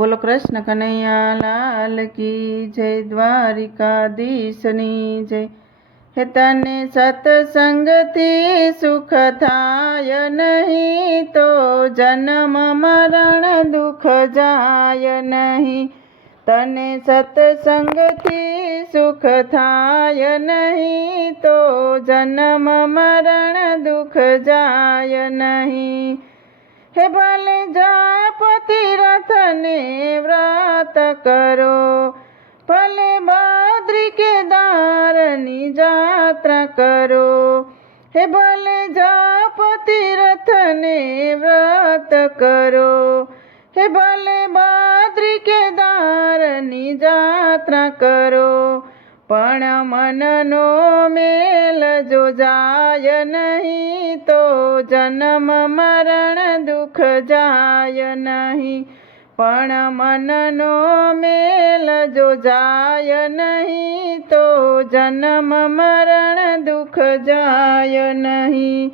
બોલો કૃષ્ણ કનૈયા લાલ કી જય દ્વારિકાધીશની જય. હે તને સતસંગથી સુખ થાય નહીં તો જન્મ મરણ દુઃખ જાય નહીં. તને સતસંગથી સુખ થાય નહીં તો જન્મ મરણ દુઃખ જાય નહીં. હે ભલે જાપતિ રથને વ્રત કરો ભલે બાદ્રી કેદારની જાત્રા કરો હે ભલે જાપતિ રથને વ્રત કરો હે ભલે બાદ્રી કેદારની જાત્રા કરો પણ મનનો મેલ જો જાય નહીં તો જન્મ મરણ દુઃખ જાય નહીં. પણ મનનો મેલ જો જાય નહીં તો જન્મ મરણ દુઃખ જાય નહીં.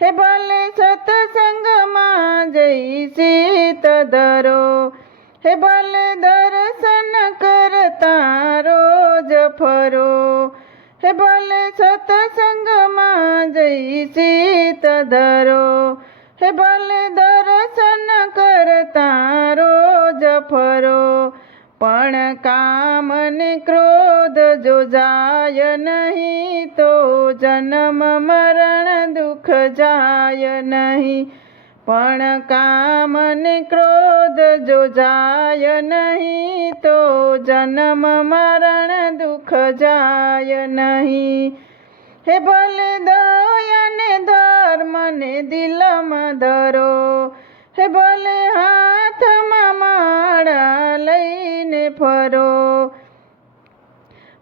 હે ભલે સત્સંગમાં જઈ શીત ધરો, હે ભલે દર્શન કરતા રોજ ફરો. હે ભલે સતસંગમાં જઈ સીત ધરો હે ભલે દર્શન કરતા રોજ ફરો. પણ કામ ને ક્રોધ જો જાય નહીં તો જન્મ મરણ દુઃખ જાય નહીં. પણ કામ ને ક્રોધ જો જાય નહીં તો જન્મ મરણ દુઃખ જાય નહીં. હે ભલે દયાને ધર્મને દિલમાં ધરો. હે ભલે હાથમાં માળા લઈને ફરો.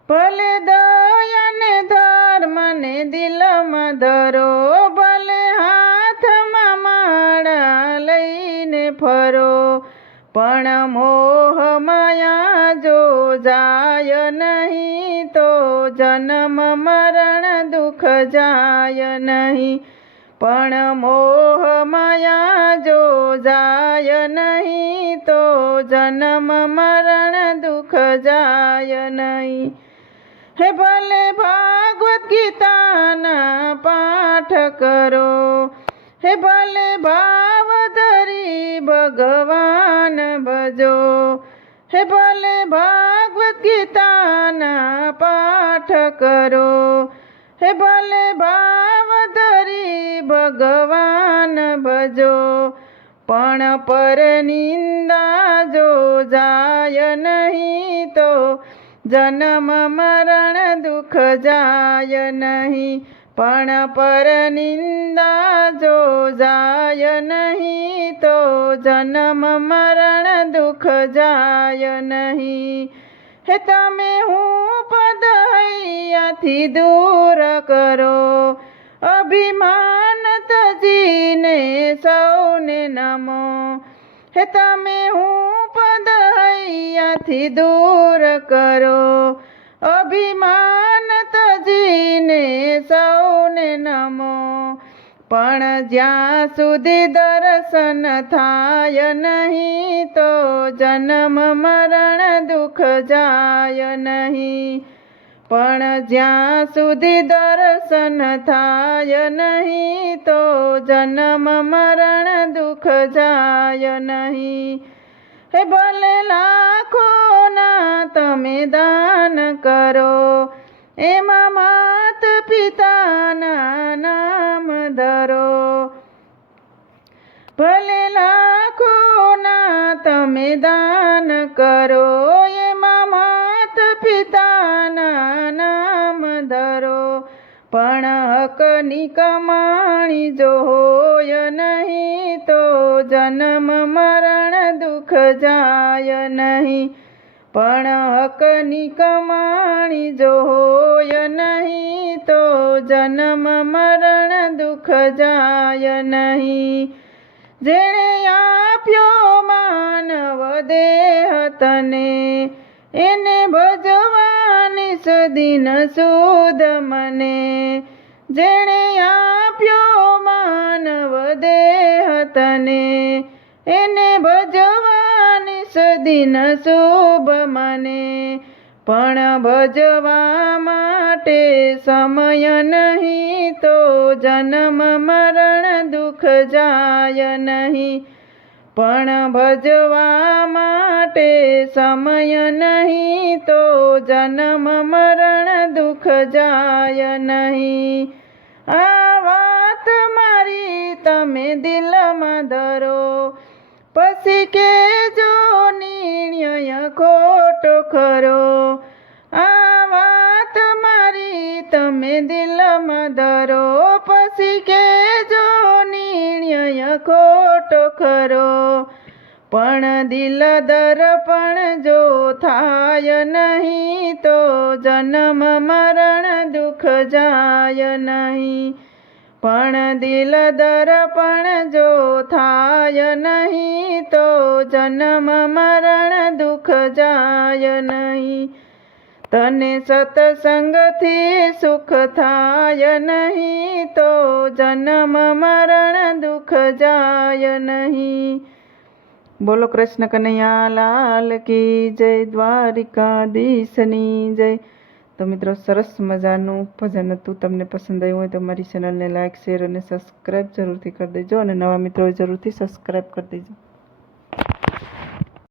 ભલે દયાને ધર્મને દિલમાં ધરો. પણ મોહ માયા જો જાય નહીં તો જન્મ મરણ દુઃખ જાય નહીં. પણ મોહ માયા જો જાય નહીં તો જન્મ મરણ દુઃખ જાય નહીં. હે ભલે ભાગવત ગીતાના પાઠ કરો, હે ભલે ધરી ભગવાન ભજો. હે ભલે ભાગવત ગીતાના પાઠ કરો. હે ભલે ભાવ ધરી ભગવાન ભજો. પણ પર નિંદા જો જાય નહીં તો જન્મ મરણ દુઃખ જાય નહીં. પણ પર નિંદા જો જાય નહીં તો જન્મ મરણ દુઃખ જાય નહીં. હે તમે હું પદ હૈયાથી દૂર કરો. અભિમાન તજીને સૌને નમો. હે તમે હું પદ હૈયાથી દૂર કરો. અભિમાન તજીને સૌને નમો. પણ જ્યાં સુધી દર્શન થાય નહીં તો જન્મ, મરણ, દુઃખ જાય નહીં. પણ જ્યાં સુધી દર્શન થાય નહીં તો જન્મ, મરણ, દુઃખ જાય નહીં. હે ભલે લાખોના તમે દાન કરો, એમાં માત પિતાના નામ ધરો. ભલે લાખોના તમે દાન કરો હકની કમાણી જો હોય નહીં તો જન્મ મરણ દુઃખ જાય નહીં. પણ હકની કમાણી જો હોય નહીં તો જન્મ મરણ દુઃખ જાય નહીં. જેણે આપ્યો માનવ દેહ તને, એને ભજવાની સદીન સુદ મને. જેણે તને એને ભજવાની દિન શુભ મને. પણ ભજવા માટે સમય નહીં તો જન્મ મરણ દુઃખ જાય નહીં. પણ ભજવા માટે સમય નહીં તો જન્મ મરણ દુઃખ જાય નહીં. આ વાત મારી તમે દિલમાં ધરો. પછી કે જો નિર્ણય ખોટો ખરો. આ વાત મારી તમે દિલમાં ધરો. પછી કે જો નિર્ણય ખોટો ખરો. પણ દિલ દર્પણ જો થાય નહીં તો જન્મ મરણ દુઃખ જાય નહીં. પણ દિલ દર્પણ જો થાય નહીં તો જન્મ મરણ દુઃખ જાય નહીં. તને સતસંગથી સુખ થાય નહીં તો જન્મ મરણ દુઃખ જાય નહીં. બોલો કૃષ્ણ કનૈયા લાલ કી જય દ્વારિકાધીશની જય. તો મિત્રો, સરસ મજાનું ભજન હતું. તમને પસંદ આવ્યું હોય તો મારી ચેનલને લાઇક શેર અને સબસ્ક્રાઈબ જરૂરથી કરી દેજો. અને નવા મિત્રો જરૂરથી સબસ્ક્રાઈબ કરી દેજો.